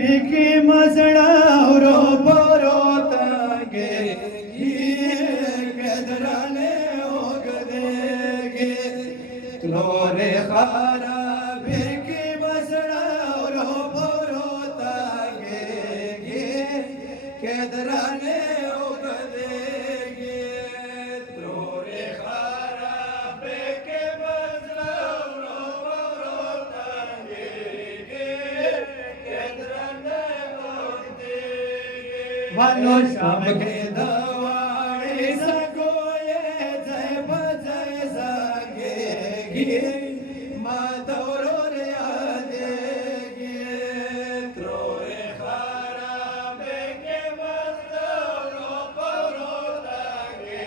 की मजड़ारो परोतगे कदराने होगदेगे त्लोरे खारा की मजड़ारो परोतगे कदराने होगदेगे त्लोरे खारा के मजड़ारो परोतगे वालो शाम के दवाड़े सगोए जय बजय सगे माधवरो रे आदेगे त्रोरे खारा बेके मस्तरो परो तागे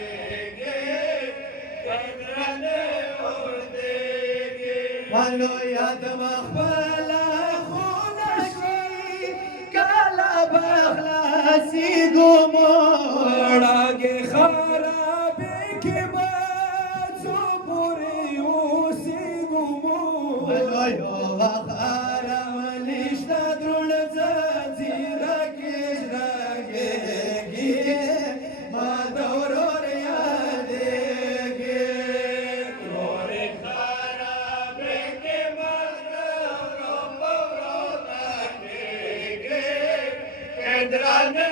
केंद्रने और देगे वालो याद मखबला सिगो मोड़ागे खराबे के बाजो पूरी सिगो मोड़ो वखारा मलिश्ता द्रोण जीरा के रागे गे माधवरो रे आदेगे तोरे खराबे के माधवरो परो तागे केंद्राने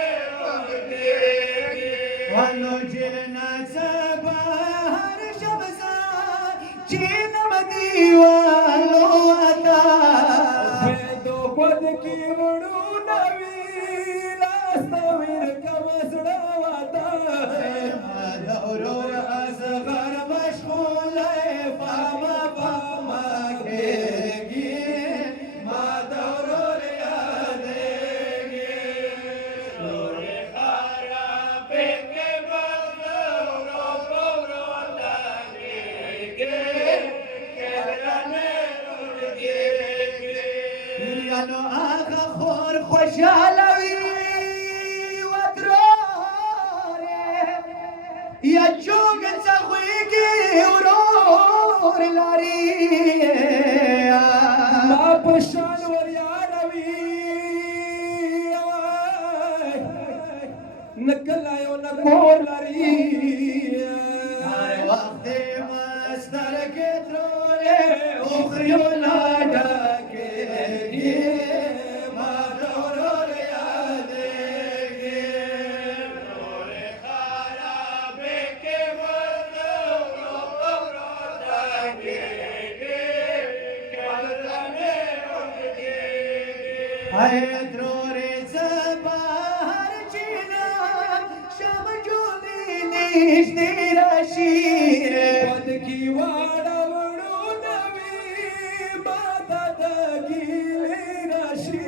वालो जिलना बाहर शबजा चीनम दीवालो आता दो पद की वड़ू नवीला सवीर कमसड़ा वाता माधवरो असगर मशगूल पामा पामा खेगी माधवरो रे आदेगे तोरे खारा बेके मजड़ारो परो तागे केदराने उड़गेगे यानो आखा खोर खुशालवी वद्रोरे या जोग चखुईगी उरोर लारी मापशान वर यारवी नकलायो नकोलारी वक्त मस्तर के त्रोरे उखरियो लाडा के माधवरो रे आदेगे तोरे खारा बेके मजड़ारो परो तागे केदराने उड़गेगे हाय त्रोरे बाहर चीना शब जुली निश्तिराशी पद की वाड़वड़ू नवी माता दगीले राशी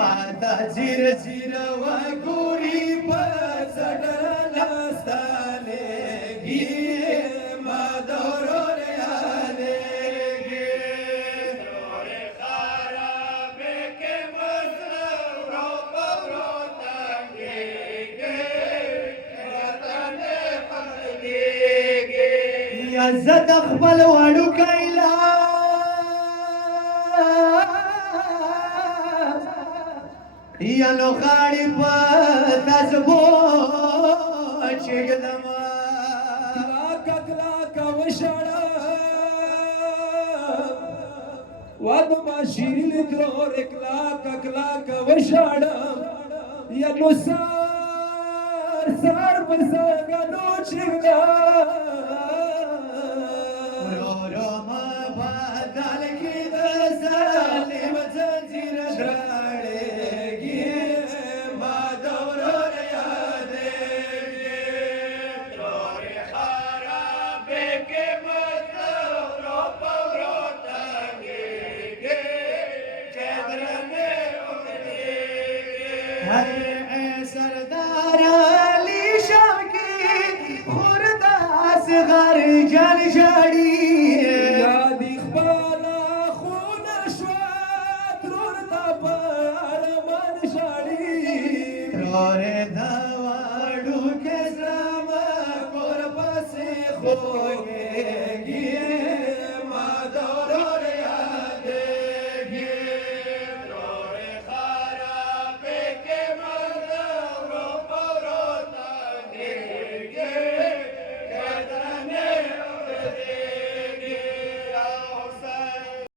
माता जिर जिर वगुरी पसडला साले गी माधवरो रे आदेगे तोरे खारा बेके मजड़ारो परो तागे केदराने उड़गेगे इज्जत अखबल वाड़ू कैला यानो गाड़ी पतजबो चिगदमा क्लाक वशड़ा वादमा शील द्रोर क्लाक वशड़ा यानो सार बसगनो चिगदा रो रो मा बादल की दसालिम जंजीर ड्राड़ेगी माधवरो रे आदेगे तोरे खारा बेके मजड़ारो परो तागे केदराने उड़गेगे हरे सरदार अली शाह की खुरदास घर जन जड़ी याद इकबाला खून श्वात रोरता पर मन शाड़ी त्रोरे दवाड़ू के श्रम कोर बसे खोगेगी माधवरो रे आदेगे तोरे खारा दे